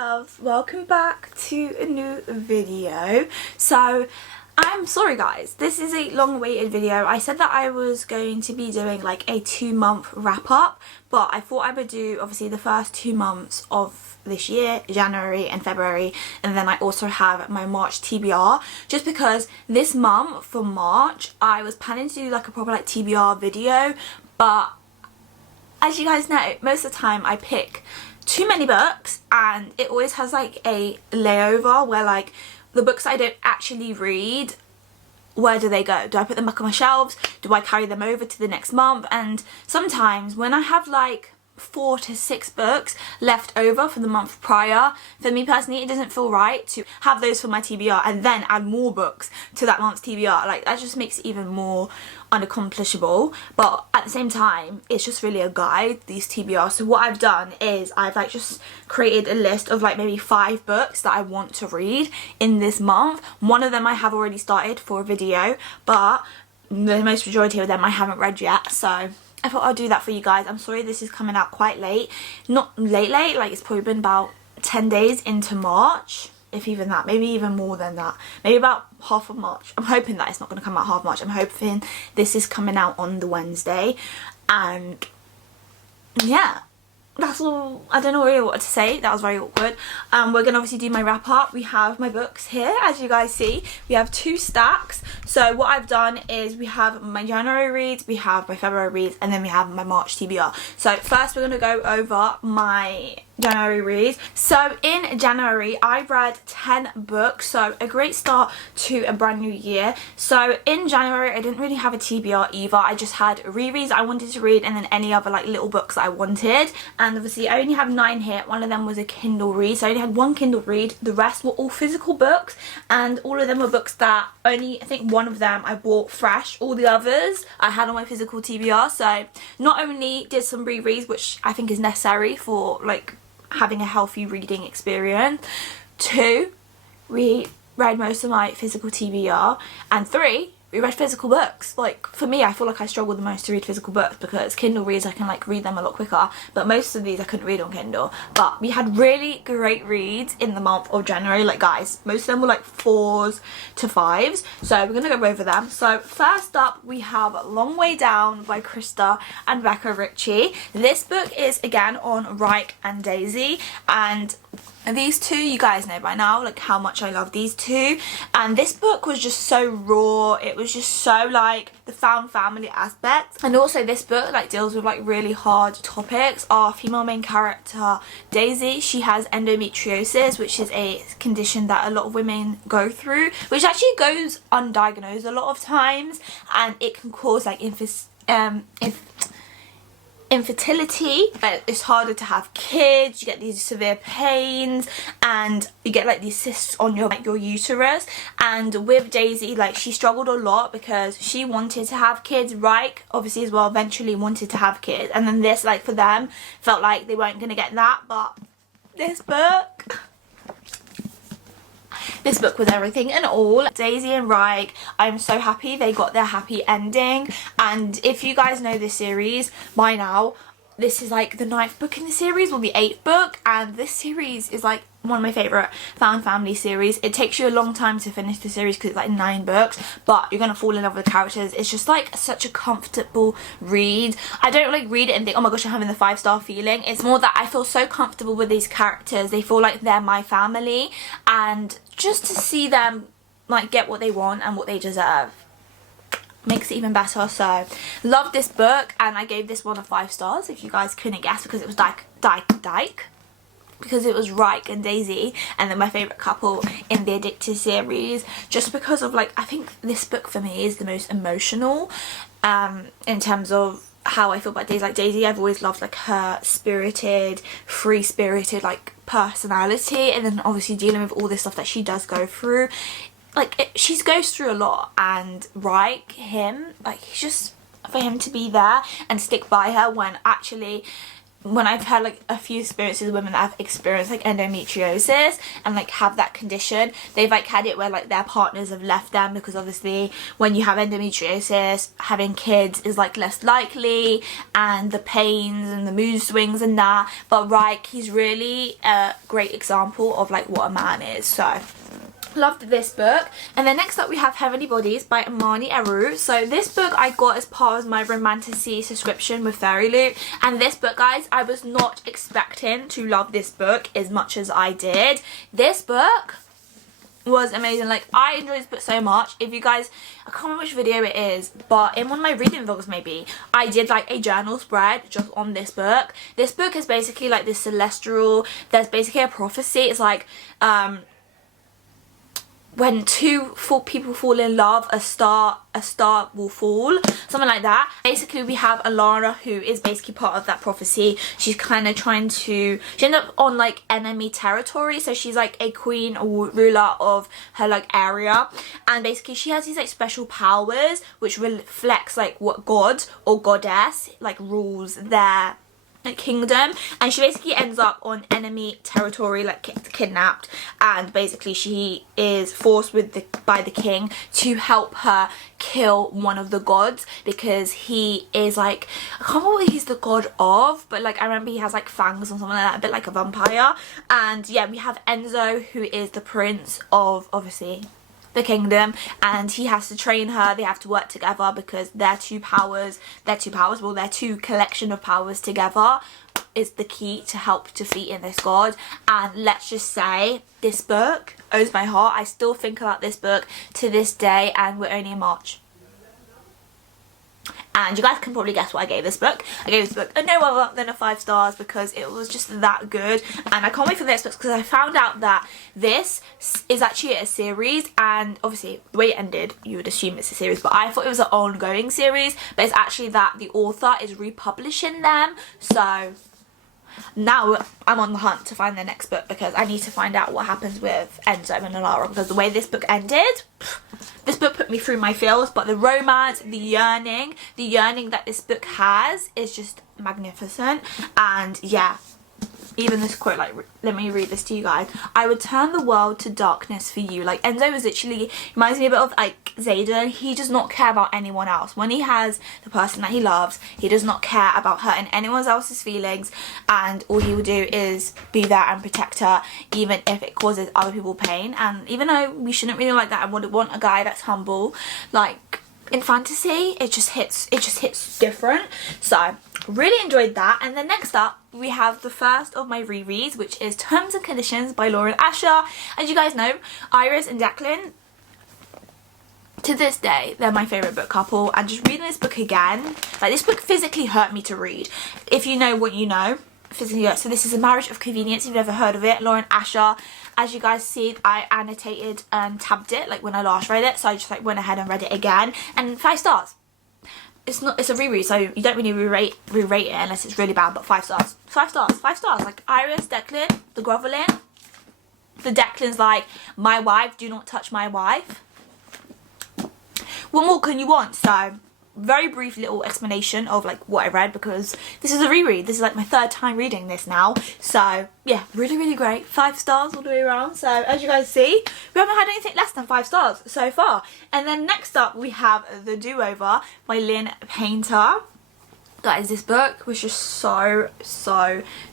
love, welcome back to a new video. So I'm sorry guys, this is a long awaited video. I said that I was going to be doing like a 2-month wrap up, but I thought I would do obviously the first 2 months of this year, January and February, and then I also have my March TBR, just because this month for March I was planning to do like a proper like TBR video, but as you guys know, most of the time I pick too many books and it always has like a layover where like the books I don't actually read, where do they go? Do I put them back on my shelves? Do I carry them over to the next month? And sometimes when I have like 4 to 6 books left over for the month prior, for me personally it doesn't feel right to have those for my TBR and then add more books to that month's TBR. Like that just makes it even more unaccomplishable, but at the same time it's just really a guide, these TBR. So what I've done is I've like just created a list of like maybe 5 books that I want to read in this month. One of them I have already started for a video, but the most majority of them I haven't read yet, so I thought I'd do that for you guys. I'm sorry this is coming out quite late. Not late, like it's probably been about 10 days into March, if even that, maybe even more than that. Maybe about half of March. I'm hoping that it's not going to come out half March. I'm hoping this is coming out on the Wednesday. And yeah, that's all. I don't know really what to say. That was very awkward. We're going to obviously do my wrap up. We have my books here, as you guys see. We have 2 stacks. So what I've done is we have my January reads, we have my February reads, and then we have my March TBR. So first we're going to go over my January reads. So in January I read 10 books, so a great start to a brand new year. So in January I didn't really have a TBR either. I just had rereads I wanted to read and then any other like little books that I wanted. And obviously I only have 9 here. One of them was a Kindle read, so I only had 1 Kindle read. The rest were all physical books, and all of them were books that only, I think one of them I bought fresh. All the others I had on my physical TBR. So not only did some rereads, which I think is necessary for like having a healthy reading experience. 2, we read most of my physical TBR, and 3, we read physical books. Like for me, I feel like I struggle the most to read physical books because Kindle reads I can like read them a lot quicker, but most of these I couldn't read on Kindle. But we had really great reads in the month of January. Like guys, most of them were like 4s to 5s, so we're gonna go over them. So first up we have Long Way Down by Krista and Becca Ritchie. This book is again on Reich and Daisy, and these two, you guys know by now like how much I love these two, and this book was just so raw. It was just so like the found family aspect, and also this book like deals with like really hard topics. Our female main character Daisy, she has endometriosis, which is a condition that a lot of women go through, which actually goes undiagnosed a lot of times, and it can cause like infertility. It's harder to have kids, you get these severe pains, and you get like these cysts on your like your uterus. And with Daisy, like she struggled a lot because she wanted to have kids. Reich obviously as well eventually wanted to have kids, and then this like for them felt like they weren't gonna get that, but this book was everything and all. Daisy and Reich, I'm so happy they got their happy ending. And if you guys know this series by now, this is like the 9th book in the series, or the 8th book, and this series is like one of my favourite found family series. It takes you a long time to finish the series because it's like 9 books, but you're gonna fall in love with the characters. It's just like such a comfortable read. I don't like read it and think, oh my gosh, I'm having the 5-star feeling. It's more that I feel so comfortable with these characters. They feel like they're my family, and just to see them like get what they want and what they deserve makes it even better. So love this book, and I gave this one a 5 stars if you guys couldn't guess, because it was Dyke, because it was Reich and Daisy, and they're my favourite couple in the Addicted series, just because of like, I think this book for me is the most emotional in terms of how I feel about Daisy. Like Daisy, I've always loved like her spirited, free-spirited like personality, and then obviously dealing with all this stuff that she does go through. Like she goes through a lot, and Reich, him, like he's just, for him to be there and stick by her when actually when I've had like a few experiences with women that have experienced like endometriosis and like have that condition, they've like had it where like their partners have left them, because obviously when you have endometriosis, having kids is like less likely, and the pains and the mood swings and that. But Reich, he's really a great example of like what a man is. So loved this book. And then next up we have Heavenly Bodies by Amani Eru. So this book I got as part of my Romantasy subscription with Fairy Loot, and this book, guys, I was not expecting to love this book as much as I did. This book was amazing. Like, I enjoyed this book so much. If you guys, I can't remember which video it is, but in one of my reading vlogs maybe, I did like a journal spread just on this book. This book is basically like this celestial, there's basically a prophecy. It's like when two people fall in love, a star will fall, something like that. Basically we have Alara, who is basically part of that prophecy. She's kind of trying to, she ended up on like enemy territory, so she's like a queen or ruler of her like area, and basically she has these like special powers which reflects like what god or goddess like rules their kingdom, and she basically ends up on enemy territory, like kidnapped, and basically she is forced by the king to help her kill one of the gods, because he is like, I can't remember what he's the god of, but like I remember he has like fangs or something like that, a bit like a vampire. And yeah, we have Enzo, who is the prince of obviously the kingdom, and he has to train her. They have to work together because their two collection of powers together is the key to help defeating this god. And let's just say this book owes my heart. I still think about this book to this day, and we're only in March. And you guys can probably guess what I gave this book. I gave this book a no other than a 5 stars, because it was just that good. And I can't wait for this book, because I found out that this is actually a series, and obviously the way it ended you would assume it's a series, but I thought it was an ongoing series, but it's actually that the author is republishing them. So now I'm on the hunt to find the next book, because I need to find out what happens with Enzo and Alara, because the way this book ended, this book put me through my feels. But the romance, the yearning that this book has is just magnificent. And yeah, even this quote, like, let me read this to you guys. I would turn the world to darkness for you. Like, Enzo is literally, reminds me a bit of like Zayden. He does not care about anyone else. When he has the person that he loves, he does not care about hurting anyone else's feelings, and all he will do is be there and protect her, even if it causes other people pain. And even though we shouldn't really like that, I would want a guy that's humble, like in fantasy, it just hits different. So really enjoyed that. And then next up we have the first of my rereads, which is Terms and Conditions by Lauren Asher. As you guys know, Iris and Declan, to this day, they're my favourite book couple, and just reading this book again, like, this book physically hurt me to read. If you know what you know, physically hurt. So this is A Marriage of Convenience, if you've never heard of it. Lauren Asher. As you guys see, I annotated and tabbed it like when I last read it, so I just like went ahead and read it again, and 5 stars. It's a reread, so you don't really rerate it unless it's really bad, but 5 stars. 5 stars. 5 stars. Like, Iris, Declan, the groveling. The Declan's like, my wife, do not touch my wife. What more can you want? So very brief little explanation of like what I read, because this is a reread. This is like my 3rd time reading this now. So yeah, really great. 5 stars all the way around. So as you guys see, we haven't had anything less than 5 stars so far. And then next up we have The Do-Over by Lynn Painter. Guys, this book was just so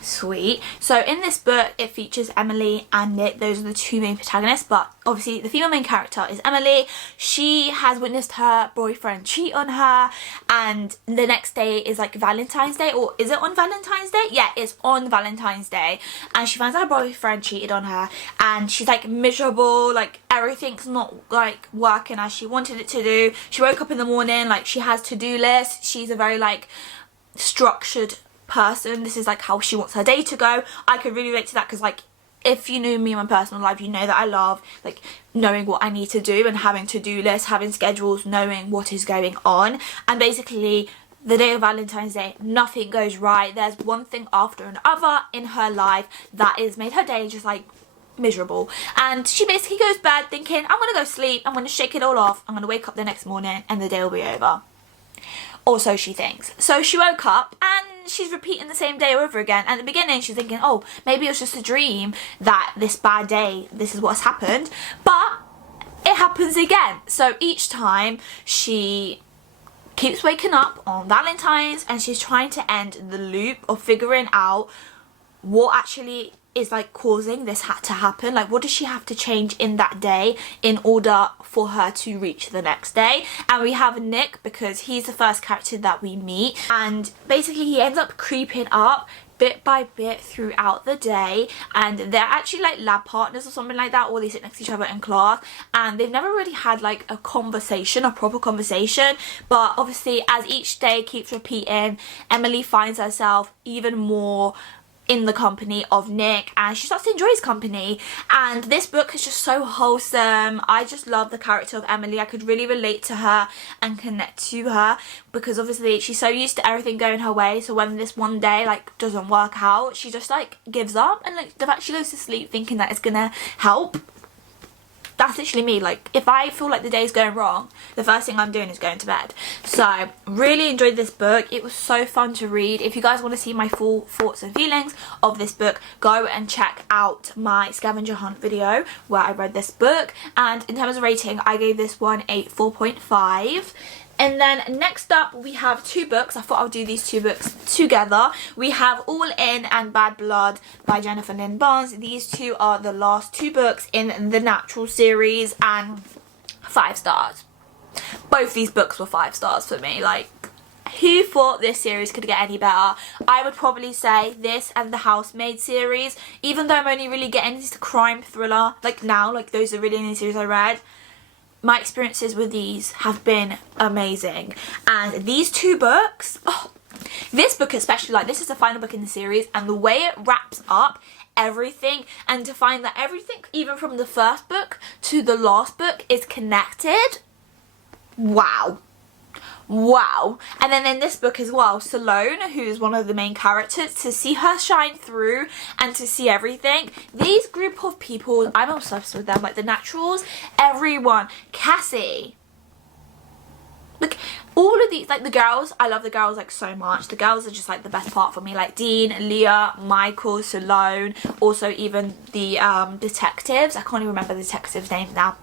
sweet. So in this book, it features Emily and Nick. Those are the 2 main protagonists, but obviously the female main character is Emily. She has witnessed her boyfriend cheat on her, and the next day is like Valentine's Day, or is it on Valentine's Day? Yeah, it's on Valentine's Day, and she finds out her boyfriend cheated on her, and she's like miserable, like everything's not like working as she wanted it to do. She woke up in the morning, like she has to-do lists. She's a very like structured person. This is like how she wants her day to go. I could really relate to that, because like if you knew me in my personal life, you know that I love like knowing what I need to do and having to-do lists, having schedules, knowing what is going on. And basically the day of Valentine's Day, nothing goes right. There's one thing after another in her life that has made her day just like miserable, and she basically goes to bed thinking, I'm gonna go sleep, I'm gonna shake it all off, I'm gonna wake up the next morning and the day will be over. Or so she thinks. So she woke up and she's repeating the same day over again. At the beginning, she's thinking, oh, maybe it was just a dream that this bad day, this is what's happened. But it happens again. So each time she keeps waking up on Valentine's and she's trying to end the loop of figuring out what actually is like causing this to happen. Like, what does she have to change in that day in order for her to reach the next day? And we have Nick, because he's the first character that we meet, and basically he ends up creeping up bit by bit throughout the day, and they're actually like lab partners or something like that, or they sit next to each other in class, and they've never really had like a conversation, a proper conversation. But obviously as each day keeps repeating, Emily finds herself even more in the company of Nick, and she starts to enjoy his company. And this book is just so wholesome. I just love the character of Emily. I could really relate to her and connect to her, because obviously she's so used to everything going her way, so when this one day like doesn't work out, she just like gives up, and like the fact she goes to sleep thinking that it's gonna help. That's literally me. Like, if I feel like the day's going wrong, the first thing I'm doing is going to bed. So, really enjoyed this book. It was so fun to read. If you guys want to see my full thoughts and feelings of this book, go and check out my scavenger hunt video where I read this book. And in terms of rating, I gave this one a 4.5. And then next up we have two books. I thought I would do these two books together. We have All In and Bad Blood by Jennifer Lynn Barnes. These two are the last two books in the Natural series, and 5 stars. Both these books were 5 stars for me. Like, who thought this series could get any better? I would probably say this and the Housemaid series, even though I'm only really getting into crime thriller like now, like those are really the only series I read. My experiences with these have been amazing, and these two books, oh, this book especially, like, this is the final book in the series, and the way it wraps up everything, and to find that everything, even from the first book to the last book, is connected. Wow. Wow. And then in this book as well, Salome, who's one of the main characters, to see her shine through and to see everything. These group of people, I'm obsessed with them. Like the Naturals, everyone. Cassie. Like, all of these, like the girls, I love the girls like so much. The girls are just like the best part for me. Like Dean, Leah, Michael, Salome, also even the detectives. I can't even remember the detective's name now.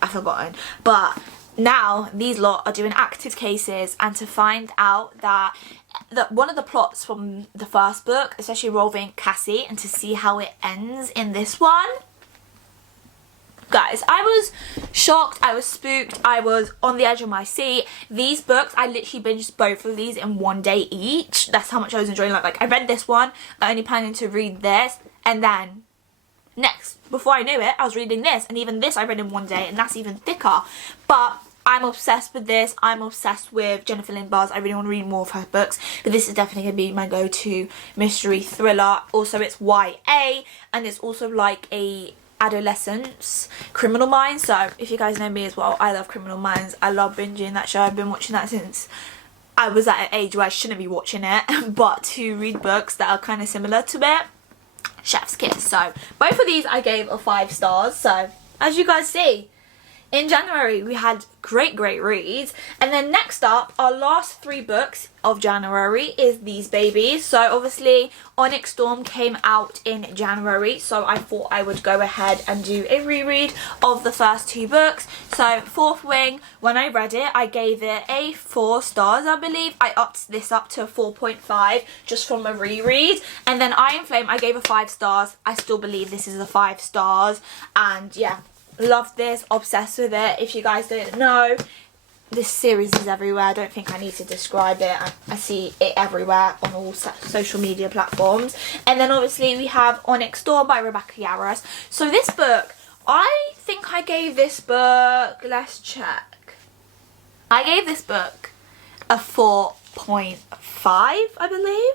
I've forgotten. But now these lot are doing active cases, and to find out that one of the plots from the first book, especially involving Cassie, and to see how it ends in this one. Guys, I was shocked, I was spooked, I was on the edge of my seat. These books, I literally binged both of these in one day each. That's how much I was enjoying. Like I read this one, I only planning to read this, and then before I knew it, I was reading this, and even this I read in one day, and that's even thicker. But I'm obsessed with this. I'm obsessed with Jennifer Lynn Barnes. I really want to read more of her books, but this is definitely going to be my go-to mystery thriller. Also, it's YA, and it's also like a adolescence Criminal Minds. So if you guys know me as well, I love Criminal Minds. I love binging that show. I've been watching that since I was at an age where I shouldn't be watching it, but to read books that are kind of similar to it, chef's kiss. So both of these I gave a 5 stars. So as you guys see, in January we had great reads. And then next up, our last 3 books of January is these babies. So obviously Onyx Storm came out in January, so I thought I would go ahead and do a reread of the first 2 books. So Fourth Wing, when I read it, I gave it a 4 stars, I believe. I upped this up to 4.5 just from a reread. And then Iron Flame, I gave a 5 stars. I still believe this is a 5 stars. And yeah, loved this, obsessed with it. If you guys don't know, this series is everywhere. I don't think I need to describe it. I see it everywhere on all social media platforms. And then obviously we have Onyx Storm by Rebecca Yarros. So this book, I think I gave this book, let's check. I gave this book a 4.5, I believe.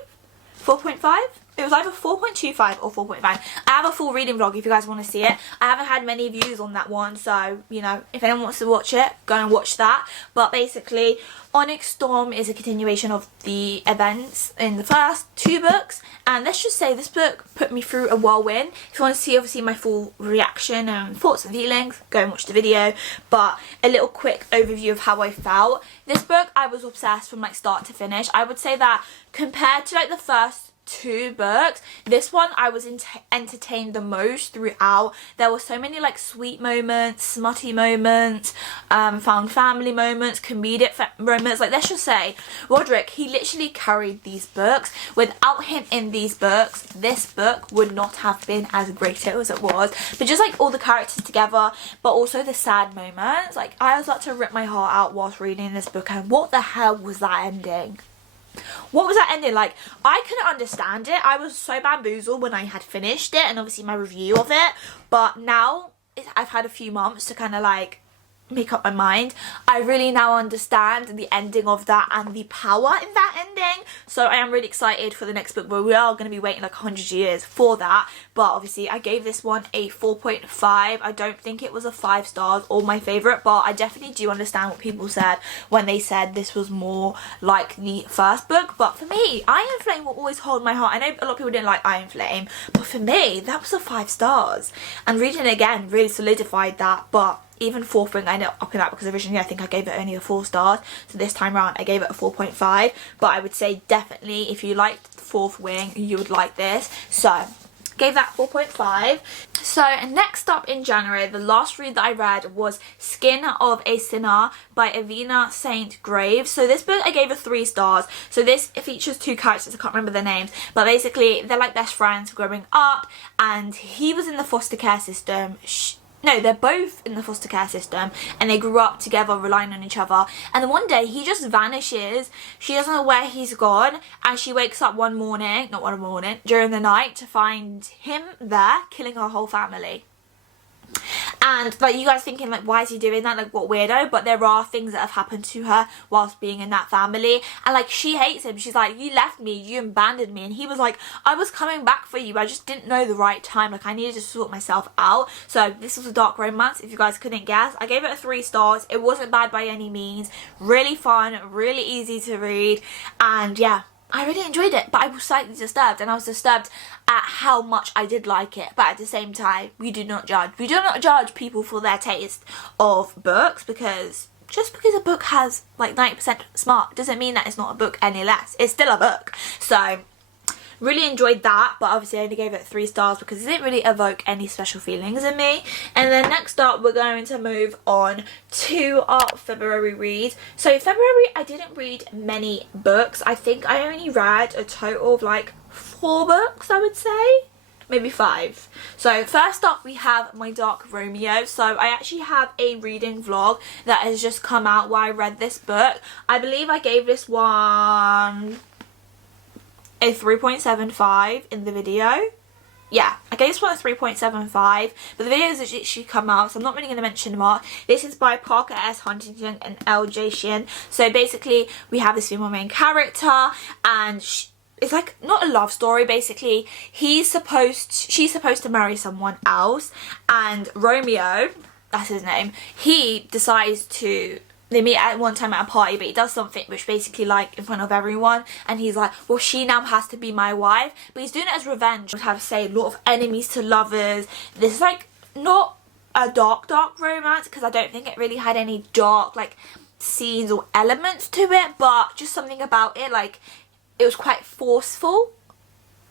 4.5? it was either 4.25 or 4.5. I have a full reading vlog if you guys want to see it. I haven't had many views on that one, so, you know, if anyone wants to watch it, go and watch that. But basically, Onyx Storm is a continuation of the events in the first 2 books, and let's just say this book put me through a whirlwind. If you want to see, obviously, my full reaction and thoughts and feelings, go and watch the video. But a little quick overview of how I felt. This book, I was obsessed from like start to finish. I would say that compared to like the first 2 books, this one I was entertained the most throughout. There were so many like sweet moments, smutty moments, found family moments, comedic moments. Like, let's just say Roderick, he literally carried these books. Without him in these books, this book would not have been as great as it was. But just like all the characters together, but also the sad moments, like I was about to rip my heart out whilst reading this book. And what the hell was that ending? What was that ending? Like, I couldn't understand it. I was so bamboozled when I had finished it and obviously my review of it. But now I've had a few months to kind of like make up my mind. I really now understand the ending of that and the power in that ending. So I am really excited for the next book, but we are going to be waiting like 100 years for that. But obviously I gave this one a 4.5. I don't think it was a 5 stars or my favourite, but I definitely do understand what people said when they said this was more like the first book. But for me, Iron Flame will always hold my heart. I know a lot of people didn't like Iron Flame, but for me, that was a 5 stars. And reading it again really solidified that. But even Fourth Wing, I ended up upping that because originally I think I gave it only a 4 stars. So this time around I gave it a 4.5. But I would say definitely if you liked Fourth Wing, you would like this. So gave that 4.5. So next up in January, the last read that I read was Skin of a Sinner by Evina St. Graves. So this book I gave a 3 stars. So this features 2 characters, I can't remember their names, but basically they're like best friends growing up, and he was in the foster care system. No, they're both in the foster care system and they grew up together relying on each other. And then one day he just vanishes. She doesn't know where he's gone, and she wakes up one morning, during the night to find him there killing her whole family. And like, you guys thinking like, why is he doing that? Like, what weirdo? But there are things that have happened to her whilst being in that family, and like, she hates him. She's like, you left me, you abandoned me. And he was like, I was coming back for you, I just didn't know the right time. Like, I needed to sort myself out. So this was a dark romance, if you guys couldn't guess. I gave it a 3 stars. It wasn't bad by any means. Really fun, really easy to read, and yeah, I really enjoyed it. But I was slightly disturbed, and I was disturbed at how much I did like it. But at the same time, we do not judge. We do not judge people for their taste of books, because just because a book has like 90% smart doesn't mean that it's not a book any less. It's still a book. So really enjoyed that, but obviously I only gave it 3 stars because it didn't really evoke any special feelings in me. And then next up, we're going to move on to our February read. So February, I didn't read many books. I think I only read a total of like 4 books, I would say. Maybe 5. So first up, we have My Dark Romeo. So I actually have a reading vlog that has just come out where I read this book. I believe I gave this one a 3.75 in the video. Yeah, I gave this one a 3.75, but the videos that actually come out, so I'm not really going to mention them all. This is by Parker S. Huntington and L.J. Sheehan. So basically, we have this female main character, and it's like not a love story. Basically, she's supposed to marry someone else, and Romeo, that's his name, he decides to. They meet at one time at a party, but he does something which basically like in front of everyone, and he's like, well, she now has to be my wife, but he's doing it as revenge. I would have to say a lot of enemies to lovers. This is like not a dark romance, because I don't think it really had any dark like scenes or elements to it, but just something about it, like it was quite forceful.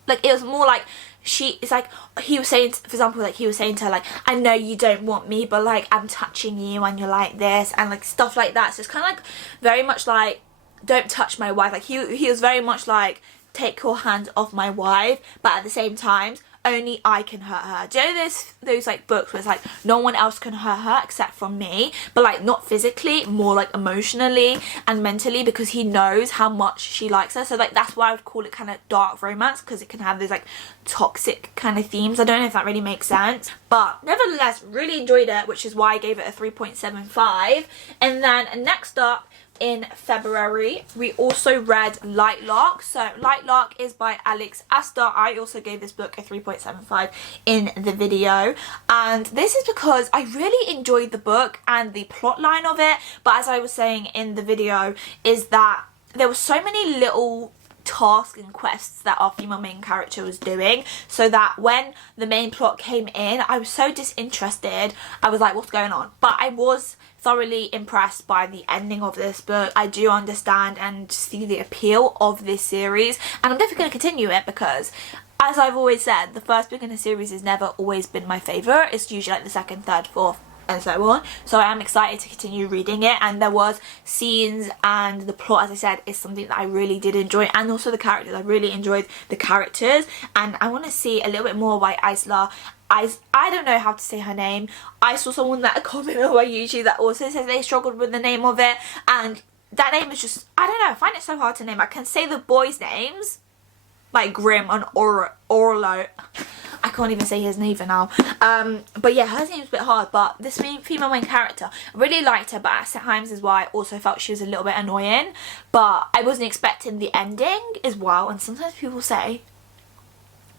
Like, it was more like it's like he was saying, for example, like he was saying to her, like, I know you don't want me, but like I'm touching you and you're like this, and like stuff like that. So it's kind of like very much like, don't touch my wife. Like he was very much like, take your hands off my wife, but at the same time, only I can hurt her. Do you know those like books where it's like no one else can hurt her except from me, but like not physically, more like emotionally and mentally, because he knows how much she likes her. So like that's why I would call it kind of dark romance, because it can have these like toxic kind of themes. I don't know if that really makes sense, but nevertheless really enjoyed it, which is why I gave it a 3.75. And then next up in February, we also read Lightlark. So Lightlark is by Alex Astor. I also gave this book a 3.75 in the video, and this is because I really enjoyed the book and the plot line of it, but as I was saying in the video, is that there were so many little tasks and quests that our female main character was doing, so that when the main plot came in, I was so disinterested. I was like, what's going on? But I was thoroughly impressed by the ending of this book. I do understand and see the appeal of this series, and I'm definitely going to continue it because, as I've always said, the first book in the series has never always been my favourite. It's usually like the second, third, fourth and so on. So I am excited to continue reading it, and there was scenes and the plot, as I said, is something that I really did enjoy, and also the characters. I really enjoyed the characters, and I want to see a little bit more by Isla. I don't know how to say her name. I saw someone that commented on my YouTube that also says they struggled with the name of it, and that name is just, I don't know, I find it so hard to name. I can say the boys' names, like Grim and Orlo. I can't even say his name for now. But yeah, her name's a bit hard, but this female main character, I really liked her, but at times as well, I also felt she was a little bit annoying, but I wasn't expecting the ending as well. And sometimes people say,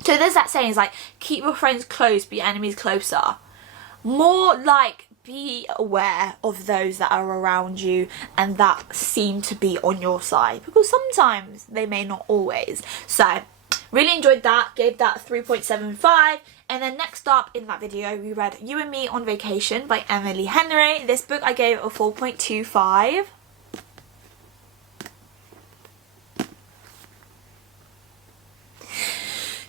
so there's that saying, it's like, keep your friends close, but your enemies closer. More like, be aware of those that are around you and that seem to be on your side, because sometimes they may not always. So really enjoyed that, gave that 3.75. And then next up in that video, we read You and Me on Vacation by Emily Henry. This book I gave a 4.25.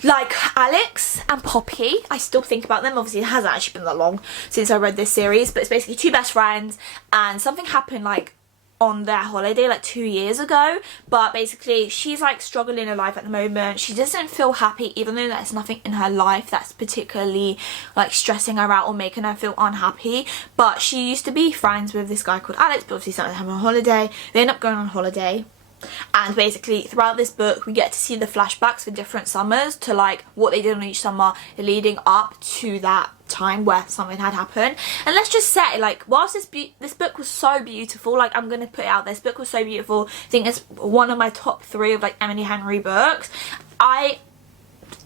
Like Alex and Poppy, I still think about them. Obviously it hasn't actually been that long since I read this series, but it's basically two best friends, and something happened like on their holiday like 2 years ago, but basically she's like struggling in life at the moment. She doesn't feel happy, even though there's nothing in her life that's particularly like stressing her out or making her feel unhappy. But she used to be friends with this guy called Alex, but obviously started having a holiday. They end up going on holiday, and basically throughout this book we get to see the flashbacks for different summers to like what they did on each summer leading up to that time where something had happened. And let's just say, like, whilst this book was so beautiful, like, I'm gonna put it out, this book was so beautiful, I think it's one of my top 3 of like Emily Henry books. I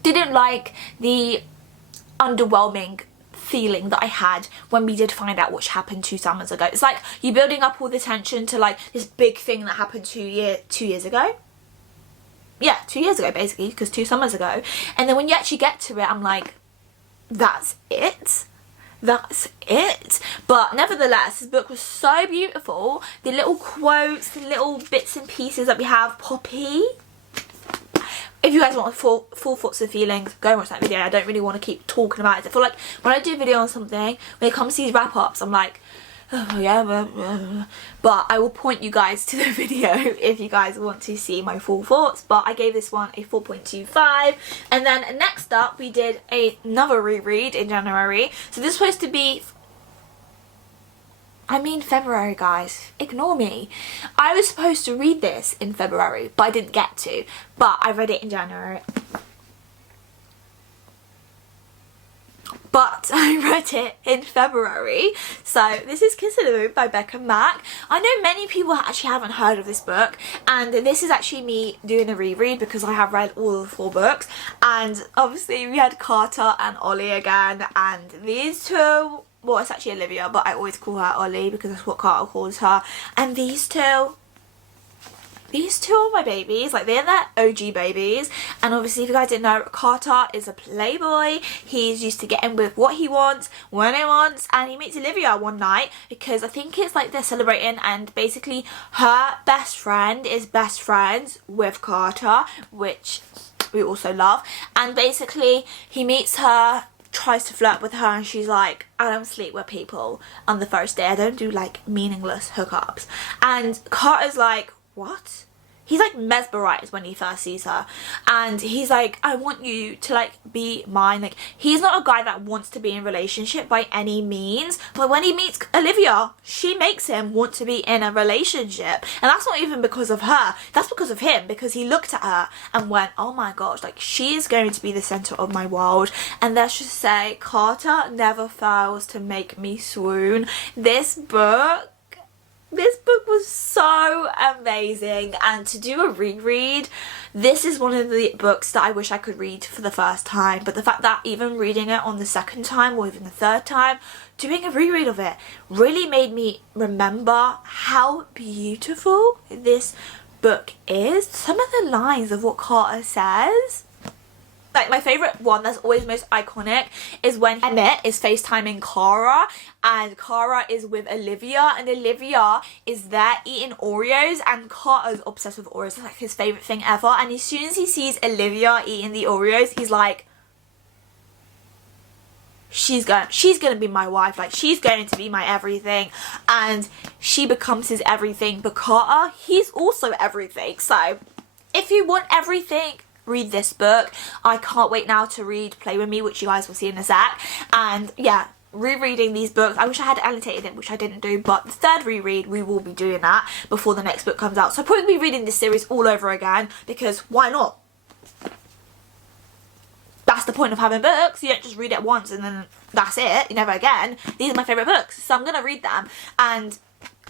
didn't like the underwhelming feeling that I had when we did find out what happened 2 summers ago. It's like you're building up all the tension to like this big thing that happened 2 years ago. Yeah, 2 years ago basically, because 2 summers ago. And then when you actually get to it, I'm like, that's it? That's it? But nevertheless, this book was so beautiful. The little quotes, the little bits and pieces that we have. Poppy. If you guys want full thoughts and feelings, go and watch that video. I don't really want to keep talking about it. I feel like when I do a video on something, when it comes to these wrap-ups, I'm like, oh yeah, but I will point you guys to the video if you guys want to see my full thoughts. But I gave this one a 4.25. And then next up, we did another reread in January. So this was supposed to be, I mean February, guys. Ignore me. I was supposed to read this in February, but I didn't get to. But I read it in January. But I read it in February. So this is Kiss of the Moon by Becca Mack. I know many people actually haven't heard of this book, and this is actually me doing a reread because I have read all of the 4 books. And obviously we had Carter and Ollie again, and these two, well, it's actually Olivia, but I always call her Ollie because that's what Carter calls her. And these two are my babies. Like, they're their OG babies. And obviously, if you guys didn't know, Carter is a playboy. He's used to getting with what he wants, when he wants. And he meets Olivia one night because I think it's like they're celebrating, and basically her best friend is best friends with Carter, which we also love. And basically, he meets her, tries to flirt with her, and she's like, I don't sleep with people on the first day. I don't do like meaningless hookups. And Carter's like, what? He's like mesmerized when he first sees her, and he's like, I want you to like be mine. Like, he's not a guy that wants to be in a relationship by any means, but when he meets Olivia, she makes him want to be in a relationship. And that's not even because of her, that's because of him, because he looked at her and went, oh my gosh, like, she is going to be the center of my world. And let's just say, Carter never fails to make me swoon. This book This book was so amazing, and to do a reread, this is one of the books that I wish I could read for the first time, but the fact that even reading it on the second time or even the third time, doing a reread of it really made me remember how beautiful this book is. Some of the lines of what Carter says, like my favourite one that's always most iconic is when Emmett is FaceTiming Cara and Cara is with Olivia, and Olivia is there eating Oreos and Carter's obsessed with Oreos. It's like his favourite thing ever, and as soon as he sees Olivia eating the Oreos, he's like, she's gonna be my wife, like she's going to be my everything, and she becomes his everything. But Carter, he's also everything. So if you want everything, read this book. I can't wait now to read Play With Me, which you guys will see in a sec. And yeah, rereading these books, I wish I had annotated it, which I didn't do, but the third reread we will be doing that before the next book comes out. So I'll probably be reading this series all over again, because why not? That's the point of having books. You don't just read it once and then that's it, never again. These are my favourite books, so I'm gonna read them. And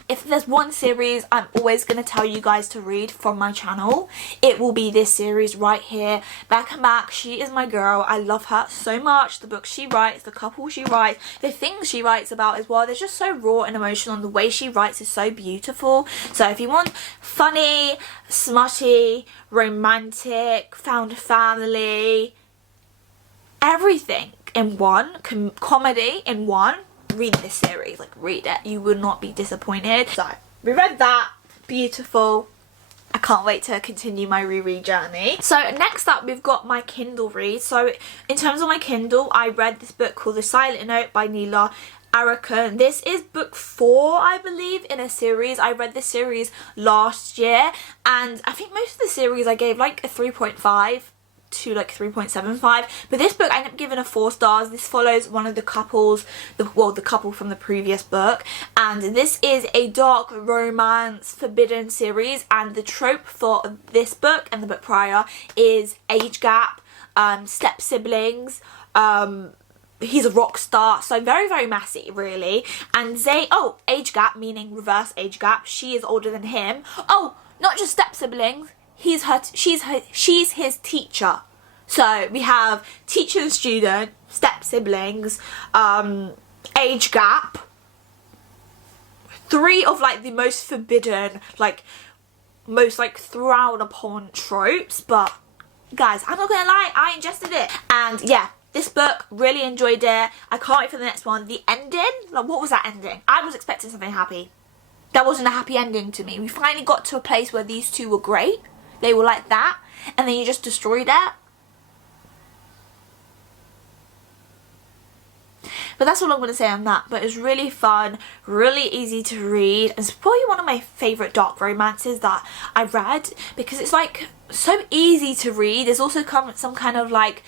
if there's one series I'm always going to tell you guys to read from my channel, it will be this series right here. Back and Back, she is my girl. I love her so much. The books she writes, the couple she writes, the things she writes about as well. They're just so raw and emotional, and the way she writes is so beautiful. So if you want funny, smutty, romantic, found family, everything in one, comedy in one, read this series. Like, read it, you will not be disappointed. So we read that, beautiful. I can't wait to continue my reread journey. So next up we've got my Kindle read. So in terms of my Kindle, I read this book called The Silent Note by Neela Arakan. This is book 4, I believe, in a series. I read this series last year, and I think most of the series I gave like a 3.5 to like 3.75, but this book I ended up giving a 4 stars. This follows one of the couples, the couple from the previous book, and this is a dark romance forbidden series, and the trope for this book and the book prior is age gap, step siblings, he's a rock star, so very, very messy really. And age gap meaning reverse age gap, she is older than him. Oh, not just step siblings, she's his teacher. So we have teacher and student, step siblings, age gap, 3 of like the most forbidden, like most like frowned upon tropes. But guys, I'm not gonna lie, I ingested it, and yeah, this book, really enjoyed it. I can't wait for the next one. The ending, like what was that ending? I was expecting something happy. That wasn't a happy ending to me. We finally got to a place where these two were great. They were like that, and then you just destroyed it. But that's all I'm going to say on that. But it's really fun, really easy to read. It's probably one of my favourite dark romances that I read, because it's like so easy to read. There's also some kind of like,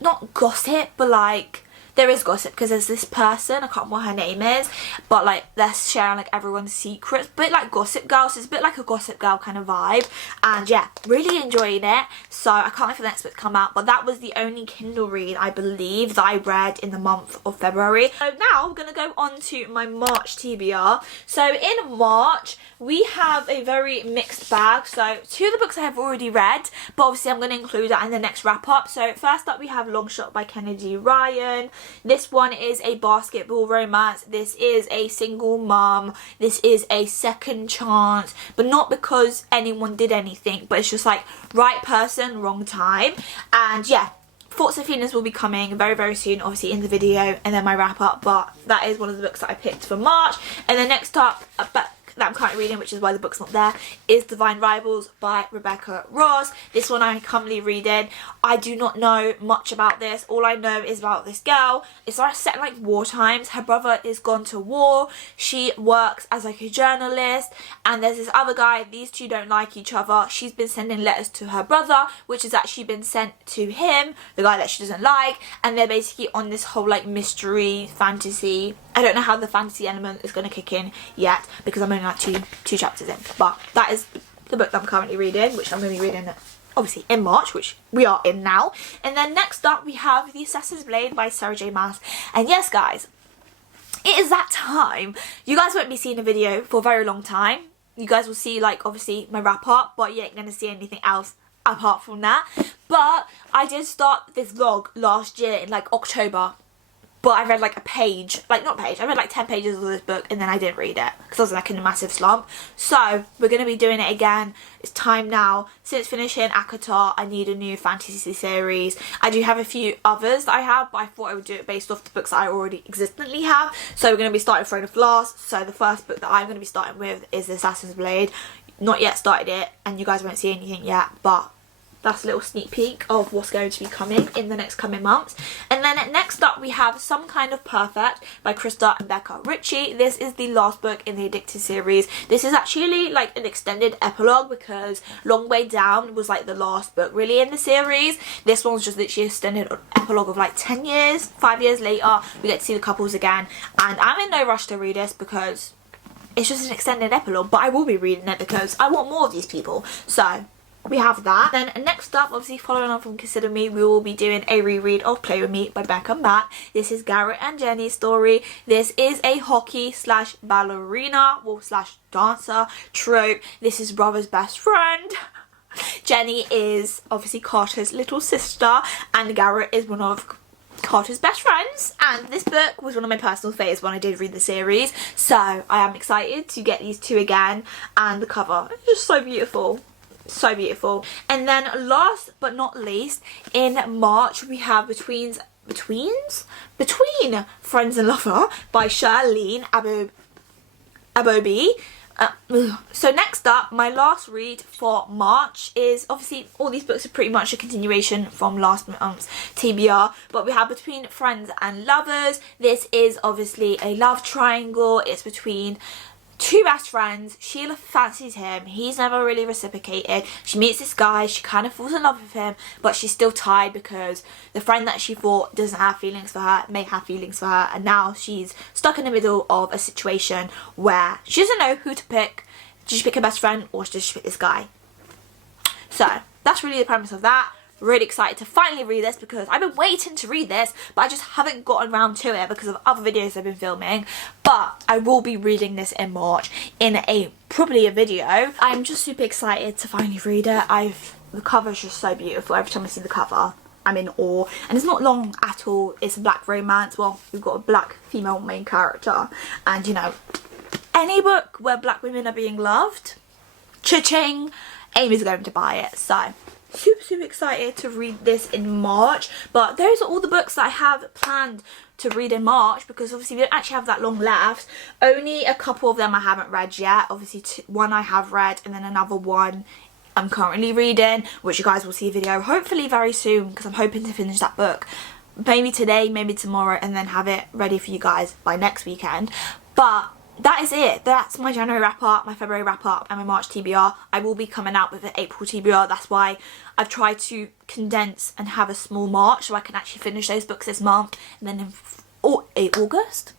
not gossip, but like, there is gossip because there's this person, I can't remember what her name is, but like they're sharing like everyone's secrets, a bit like Gossip Girl, so it's a bit like a Gossip Girl kind of vibe. And yeah, really enjoyed it, so I can't wait for the next book to come out. But that was the only Kindle read I believe that I read in the month of February. So now I'm gonna go on to my March TBR. So in March we have a very mixed bag. So 2 of the books I have already read, but obviously I'm going to include that in the next wrap up. So first up we have Long Shot by Kennedy Ryan. This one is a basketball romance. This is a single mum. This is a second chance, but not because anyone did anything, but it's just like right person, wrong time. And yeah, Thoughts and Feelings will be coming very, very soon, obviously in the video, and then my wrap up. But that is one of the books that I picked for March. And then next up, that I'm currently reading, which is why the book's not there, is Divine Rivals by Rebecca Ross. This one I'm currently reading. I do not know much about this. All I know is about this girl. It's like set in like war times. Her brother is gone to war. She works as like a journalist, and there's this other guy. These two don't like each other. She's been sending letters to her brother, which has actually been sent to him, the guy that she doesn't like, and they're basically on this whole like mystery fantasy. I don't know how the fantasy element is going to kick in yet, because I'm only like two chapters in, but that is the book that I'm currently reading, which I'm going to be reading obviously in March, which we are in now. And then next up we have The Assassin's Blade by Sarah J Maas. And yes guys, it is that time. You guys won't be seeing a video for a very long time. You guys will see, like, obviously my wrap up, but you ain't gonna see anything else apart from that. But I did start this vlog last year in like October, but I read like a page, like not page, I read like 10 pages of this book and then I didn't read it because I was like in a massive slump. So we're going to be doing it again. It's time now. Since finishing ACOTAR, I need a new fantasy series. I do have a few others that I have, but I thought I would do it based off the books that I already existently have. So we're going to be starting Throne of Glass. So the first book that I'm going to be starting with is The Assassin's Blade. Not yet started it, and you guys won't see anything yet, but that's a little sneak peek of what's going to be coming in the next coming months. And then next up we have Some Kind of Perfect by Krista and Becca Ritchie. This is the last book in the Addicted series. This is actually like an extended epilogue because Long Way Down was like the last book really in the series. This one's just literally an extended epilogue of like 10 years, 5 years later. We get to see the couples again, and I'm in no rush to read this because it's just an extended epilogue, but I will be reading it because I want more of these people. So we have that. Then next up, obviously following on from Consider Me, we will be doing a reread of Play With Me by Becca and Matt. This is Garrett and Jenny's story. This is a hockey slash ballerina, well slash dancer trope. This is brother's best friend. Jenny is obviously Carter's little sister, and Garrett is one of Carter's best friends, and this book was one of my personal favourites when I did read the series, so I am excited to get these two again. And the cover is just so beautiful, so beautiful. And then last but not least, in March we have Between Friends and Lover by Charlene Abobi. So next up, my last read for March is, obviously all these books are pretty much a continuation from last month's TBR, but we have Between Friends and Lovers. This is obviously a love triangle. It's between two best friends. Sheila fancies him, he's never really reciprocated. She meets this guy, she kind of falls in love with him, but she's still tied because the friend that she thought doesn't have feelings for her may have feelings for her, and now she's stuck in the middle of a situation where she doesn't know who to pick. Does she pick her best friend or does she pick this guy? So that's really the premise of that. Really excited to finally read this because I've been waiting to read this, but I just haven't gotten around to it because of other videos I've been filming. But I will be reading this in March in probably a video. I'm just super excited to finally read it. The cover is just so beautiful. Every time I see the cover, I'm in awe. And it's not long at all. It's a black romance. Well, we've got a black female main character, and you know, any book where black women are being loved, cha-ching, Amy's going to buy it. So super excited to read this in March. But those are all the books that I have planned to read in March, because obviously we don't actually have that long left. Only a couple of them I haven't read yet. Obviously one I have read, and then another one I'm currently reading, which you guys will see a video hopefully very soon, because I'm hoping to finish that book maybe today, maybe tomorrow, and then have it ready for you guys by next weekend. But that is it. That's my January wrap up, my February wrap up, and my March TBR. I will be coming out with an April TBR. That's why I've tried to condense and have a small March so I can actually finish those books this month, and then in August.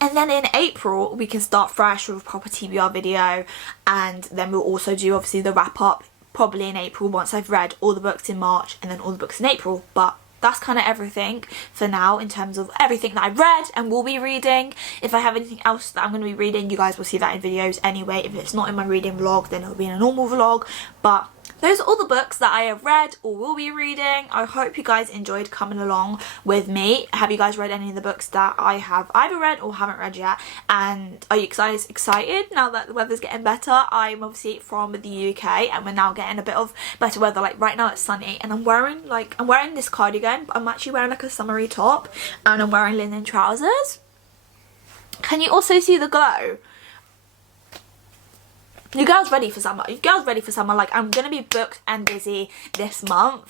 And then in April we can start fresh with a proper TBR video, and then we'll also do obviously the wrap up probably in April once I've read all the books in March and then all the books in April. But that's kind of everything for now in terms of everything that I've read and will be reading. If I have anything else that I'm going to be reading, you guys will see that in videos anyway. If it's not in my reading vlog, then it'll be in a normal vlog. But those are all the books that I have read or will be reading. I hope you guys enjoyed coming along with me. Have you guys read any of the books that I have either read or haven't read yet? And are you excited now that the weather's getting better? I'm obviously from the UK and we're now getting a bit of better weather. Like right now it's sunny, and I'm wearing this cardigan, but I'm actually wearing like a summery top, and I'm wearing linen trousers. Can you also see the glow? You girls ready for summer? You girls ready for summer? Like, I'm gonna be booked and busy this summer,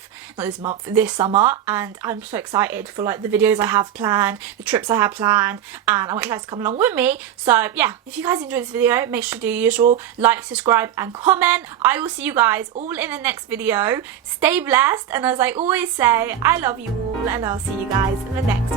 and I'm so excited for like the videos I have planned, the trips I have planned, and I want you guys to come along with me. So yeah, if you guys enjoyed this video, make sure to do your usual, like, subscribe and comment. I will see you guys all in the next video. Stay blessed, and as I always say, I love you all, and I'll see you guys in the next